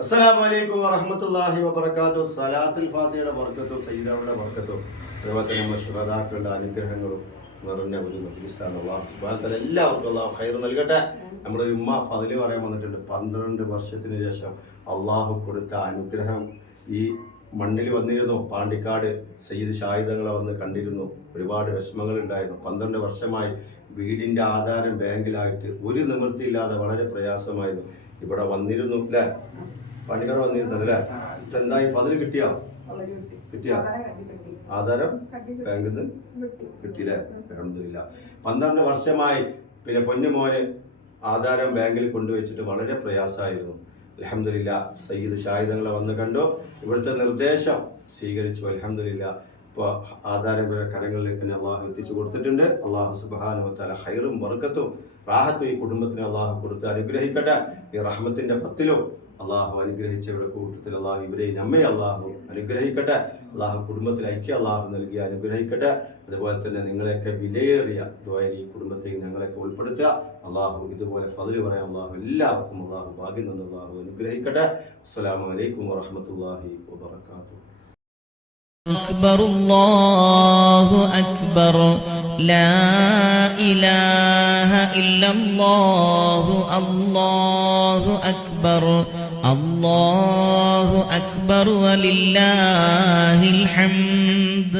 അസ്സലാമു അലൈക്കും വറഹ്മത്തുള്ളാഹി വബറകാതുഹു. സലാത്തുൽ ഫാത്തിഹയുടെ ബർക്കത്തും സയ്യിദുകളുടെ ബർക്കത്തും അതുപോലെ തന്നെ നമ്മുടെ ശുഹദാക്കളുടെ അനുഗ്രഹങ്ങളും നിറഞ്ഞ ഒരു മജ്ലിസാണ്. അല്ലാഹു സുബ്ഹാനഹു വ തആല എല്ലാവർക്കും അല്ലാഹു ഖൈർ നൽകട്ടെ. നമ്മുടെ ഉമ്മ ഫദ്ല് പറയാൻ വന്നിട്ടുണ്ട്. 12 വർഷത്തിന് ശേഷം അള്ളാഹു കൊടുത്ത അനുഗ്രഹം ഈ മണ്ണിൽ വന്നിരുന്നു. പാണ്ടിക്കാട് സയ്യിദ് ഷാഹിദങ്ങളെ വന്ന് കണ്ടിരുന്നു. ഒരുപാട് വിഷമങ്ങൾ ഉണ്ടായിരുന്നു. 12 വർഷമായി വീടിന്റെ ആധാരം ബാങ്കിലായിട്ട് ഒരു നിവൃത്തിയില്ലാതെ വളരെ പ്രയാസമായിരുന്നു. ഇവിടെ വന്നിരുന്നു അല്ലേ, പാണ്ടിക്കാട് വന്നിരുന്നു അല്ലേ. എന്തായി ഫദ്ല് കിട്ടിയോ? ആധാരം ബാങ്കിൽ നിന്ന് കിട്ടിയില്ലേ? അൽഹംദുലില്ലാ. 12 വർഷമായി പിന്നെ പൊന്നുമോന് ആധാരം ബാങ്കിൽ കൊണ്ടുവച്ചിട്ട് വളരെ പ്രയാസമായിരുന്നു. അൽഹംദുലില്ലാ, സയ്യിദ് ഷാഹിദങ്ങളെ വന്ന് കണ്ടു. ഇവിടുത്തെ നിർദ്ദേശം സ്വീകരിച്ചു. അൽഹംദുലില്ലാ, ഇപ്പോൾ ആധാരം കരങ്ങളിലേക്ക് അള്ളാഹു എത്തിച്ചു കൊടുത്തിട്ടുണ്ട്. അള്ളാഹു സുബ്ഹാനഹു വ തആല ഖൈറും ബർക്കത്തും റാഹത്തും ഈ കുടുംബത്തിന് അള്ളാഹു കൊടുത്ത് അനുഗ്രഹിക്കട്ടെ. ഈ റഹ്മത്തിന്റെ പത്തിലും അള്ളാഹു അനുഗ്രഹിച്ചവരുടെ കൂട്ടത്തിൽ അള്ളാഹു ഇവരെ നമ്മെ അള്ളാഹു അനുഗ്രഹിക്കട്ടെ. അള്ളാഹു കുടുംബത്തിൽ ഐക്യം അള്ളാഹു നൽകി അനുഗ്രഹിക്കട്ടെ. അതുപോലെ തന്നെ നിങ്ങളെയൊക്കെ വിലയേറിയ ദുആയിൽ ഈ കുടുംബത്തെ ഞങ്ങളെയൊക്കെ ഉൾപ്പെടുത്തുക. അള്ളാഹു ഇതുപോലെ ഫദ്ല് പറയാൻ അള്ളാഹു എല്ലാവർക്കും അള്ളാഹു ഭാഗ്യം തന്ന് അള്ളാഹു അനുഗ്രഹിക്കട്ടെ. അസ്സലാമു അലൈക്കും വറഹ്മത്തുള്ളാഹി വബറകാതുഹു. أكبر الله أكبر لا إله إلا الله الله أكبر الله أكبر ولله الحمد.